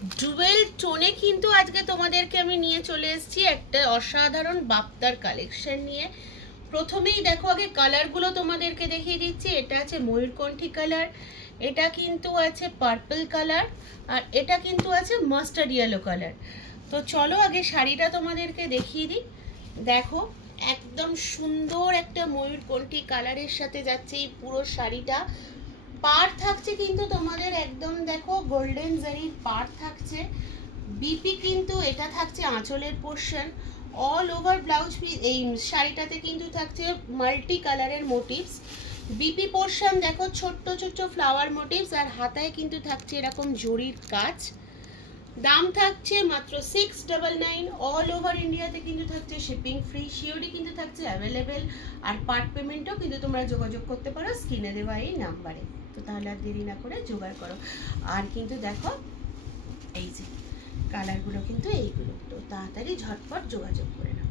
Dual টোনে কিন্তু আজকে তোমাদেরকে আমি নিয়ে চলে এসেছি একটা অসাধারণ বাপ্তার কালেকশন নিয়ে। প্রথমেই দেখো, আগে কালারগুলো তোমাদেরকে দেখিয়ে দিচ্ছি। এটা আছে ময়ূরকণ্ঠী কালার, এটা কিন্তু আছে পার্পল কালার, আর এটা কিন্তু আছে মাস্টার্ড ইয়েলো কালার। তো চলো আগে শাড়িটা তোমাদেরকে দেখিয়ে দিই। দেখো, একদম সুন্দর একটা ময়ূরকণ্ঠী কালারের সাথে যাচ্ছে এই পুরো শাড়িটা। পার থাকছে কিন্তু তোমাদের একদম দেখো গোল্ডেন জারির পার থাকছে। বিপি কিন্তু এটা থাকছে আঁচলের portion. All over blouse piece এই শাড়িটাতে কিন্তু থাকছে মাল্টি কালারের মোটিভস। বিপি পোর্শন দেখো ছোট্ট ছোট্ট ফ্লাওয়ার মোটিভস, আর হাতায় কিন্তু থাকছে এরকম জরির কাজ। দাম থাকছে মাত্র 699। অল ওভার ইন্ডিয়াতে কিন্তু থাকছে শিপিং ফ্রি, শিওরি কিন্তু থাকছে অ্যাভেলেবেল। আর পার্ট পেমেন্টও কিন্তু তোমরা যোগাযোগ করতে পারো স্ক্রিনে দেওয়া এই নাম্বারে। তো তাহলে আর দেরি না করে জোগাড় করো। আর কিন্তু দেখো এই যে কালারগুলো কিন্তু এইগুলো, তো তাড়াতাড়ি ঝটপট যোগাযোগ করে নাও।